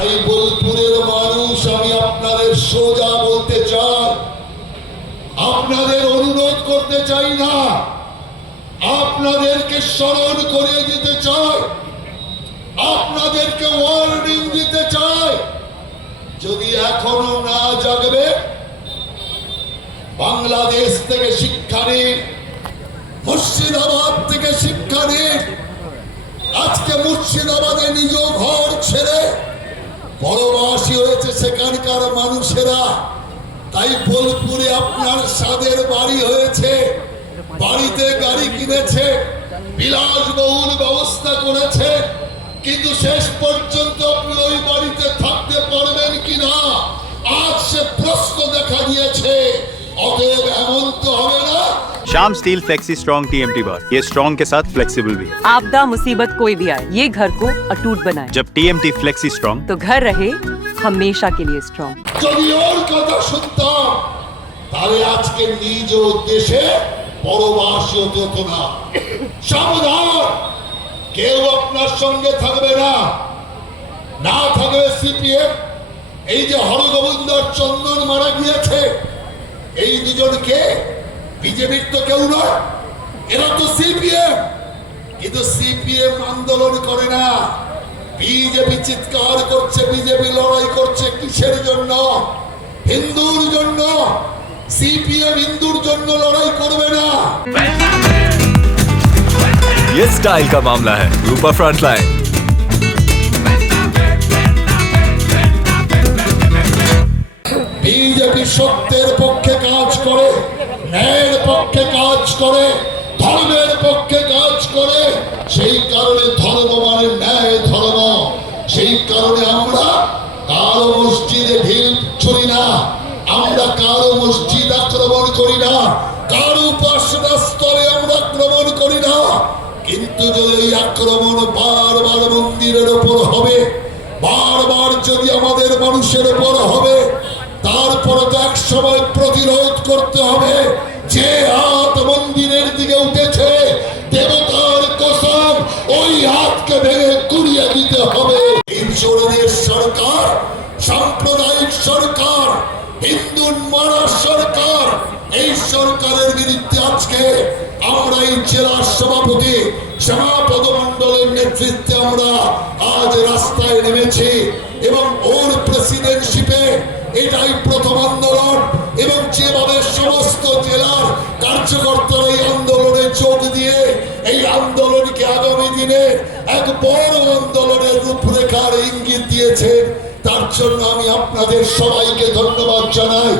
তাই বোলপুরের মানুষ, আমি আপনাদের সোজা বলতে চাই, আপনাদের অনুরোধ করতে চাই না, আপনাদেরকে স্মরণ করে দিতে চাই, আপনাদেরকে ওয়ার্নিং দিতে চাই। যদি এখনো না জাগবে, বাংলাদেশ থেকে শিক্ষা নিন, মুর্শিদাবাদ থেকে শিক্ষা নিন। আজকে মুর্শিদাবাদে নিজ ঘর ছেড়ে পরবাসী হয়েছে সেখানকার মানুষেরা। তাই বোলপুরে আপনার স্বাদের বাড়ি হয়েছে, বাড়িতে গাড়ি কিনেছে, বিলাসবহুল ব্যবস্থা করেছে, কিন্তু শেষ পর্যন্ত আপনি ওই বাড়িতে থাকতে পারবেন কিনা আজ সে প্রশ্ন দেখা দিয়েছে। অতএব এমন তো হবে না। शाम स्टील फ्लेक्सी स्ट्रॉन्ग टीएमटी बार, ये स्ट्रॉन्ग के साथ फ्लेक्सिबल भी है। आपदा मुसीबत कोई भी आए, ये घर को अटूट बनाए। जब टीएमटी फ्लेक्सी स्ट्रॉन्ग तो घर रहे हमेशा के लिए स्ट्रॉन्ग। যদি ওর কথা শুনতাম তাহলে আজকে নিজ দেশে পরবাসী হতো না। সাবধান, কেউ আপনার সঙ্গে থাকবে না, না থাকবে সিপিএম। এই যে হরগোবিন্দ চন্দন মারা গিয়েছে, এই দুজনকে বিজেপির তো কেউ নয়, এরা তো সিপিএম। কিন্তু সিপিএম আন্দোলন করে না, বিজেপি চিৎকার করছে, বিজেপি লড়াই করছে কিসের জন্য? হিন্দুর জন্য। সিপিএম হিন্দুর জন্য লড়াই করবে না। ये स्टाइल का मामला है। रूपा फ्रंटलाइन। বিজেপি সত্যের পক্ষে কাজ করে, ন্যায়ের পক্ষে কাজ করে, ধর্মের পক্ষে কাজ করে। সেই কারণে ধর্ম মানে ন্যায় ধর্ম। সেই কারণে আমরা কারো মসজিদে ঢিল ছুড়ি না, আমরা কারো মসজিদ আক্রমণ করি না, কারো উপাসনা স্থলে আমরা আক্রমণ করি না। কিন্তু যদি এই আক্রমণ বারবার মন্দিরের উপর হবে, বারবার যদি আমাদের মানুষের উপর হবে, তারপরে তো এক সময় প্রতিরোধ করতে হবে। যে হাত মন্দিরের দিকে উঠেছে, দেবতার কসম, ওই হাতকে ভেঙে গুড়িয়ে দিতে হবে। ইনশোরেন্সের সরকার, সাম্প্রদায়িক সরকার, হিন্দু মারার সরকার, এই সরকারের বিরুদ্ধে আজকে আমরা এই জেলার সভাপতি সমাপদ মন্ডলের নেতৃত্বে আমরা আজ রাস্তায় নেমেছি এবং ওর প্রেসিডেন্টশিপে এটাই প্রথম আন্দোলন। এবং যেভাবে সমস্ত জেলার কার্যকর্তারা এই আন্দোলনে যোগ দিয়ে এই আন্দোলনকে আগামী দিনে এক বড় আন্দোলনের রূপরেখার ইঙ্গিত দিয়েছেন, তার জন্য আমি আপনাদের সবাইকে ধন্যবাদ জানাই।